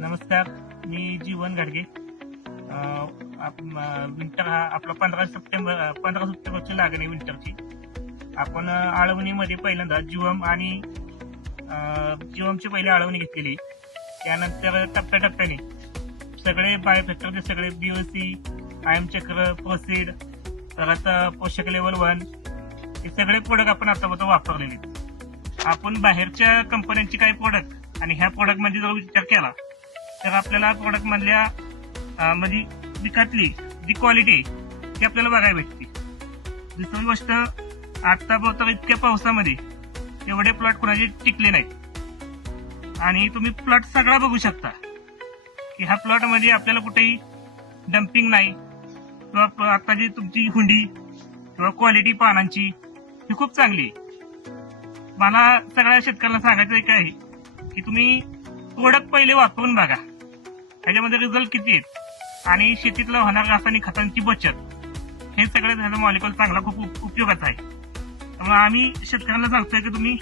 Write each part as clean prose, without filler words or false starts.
नमस्कार, मी जीवन गाडगे. विंटर हा आपला 15 सप्टेंबरची लागण आहे विंटरची. आपण आळवणीमध्ये पहिल्यांदा जीवम आणि जीवमची पहिली आळवणी घेतलेली. त्यानंतर टप्प्याटप्प्याने सगळे बायोफॅक्टरचे सगळे बीओसी, आयम चक्र, प्रोसीड, परत पोषक लेवल 1 हे सगळे प्रोडक्ट आपण आतापर्यंत वापरलेले. आपण बाहेरच्या कंपन्यांची काही प्रोडक्ट आणि ह्या प्रोडक्ट मध्ये जर विचार केला तर आपल्याला प्रोडक्ट मधल्या म्हणजे विकतली जी क्वालिटी आहे ती आपल्याला बघायला भेटते. दुसरी गोष्ट, आतापर्यंत इतक्या पावसामध्ये एवढे प्लॉट कोणाचे टिकले नाहीत आणि तुम्ही प्लॉट सगळा बघू शकता की ह्या प्लॉट मध्ये आपल्याला कुठेही डम्पिंग नाही किंवा आता जी तुमची हुंडी किंवा क्वालिटी पानांची ही खूप चांगली आहे. मला सगळ्या शेतकऱ्यांना सांगायचं एक आहे की तुम्ही प्रोडक्ट पहिले वापरून बघा, त्याच्यामध्ये रिझल्ट किती आहेत आणि शेतीतलं होणार रासायनिक खतांची बचत हे सगळं त्याचा मॉलिक्युल चांगला खूप उपयोगाचा आहे. त्यामुळे आम्ही शेतकऱ्यांना सांगतोय की तुम्ही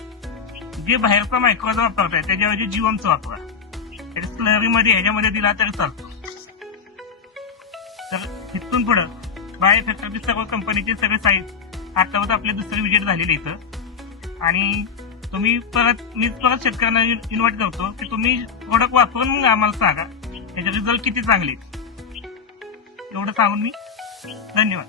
जे बाहेरचा मायक्रोचा वापरताय त्याच्याऐवजी जीवमचं वापरा. त्याच्या स्लरीमध्ये ह्याच्यामध्ये दिला तरी चालतो. तर इथून पुढं बायोफॅक्टरची सर्व कंपनीचे सगळे साईट आतापर्यंत आपले दुसरे विजिट झालेले इथं आणि मी परत शेतकऱ्यांना इन्व्हाइट करतो की तुम्ही प्रोडक्ट वापरून मग आम्हाला सांगा त्याचे रिझल्ट किती चांगले. एवढं सांगून मी धन्यवाद.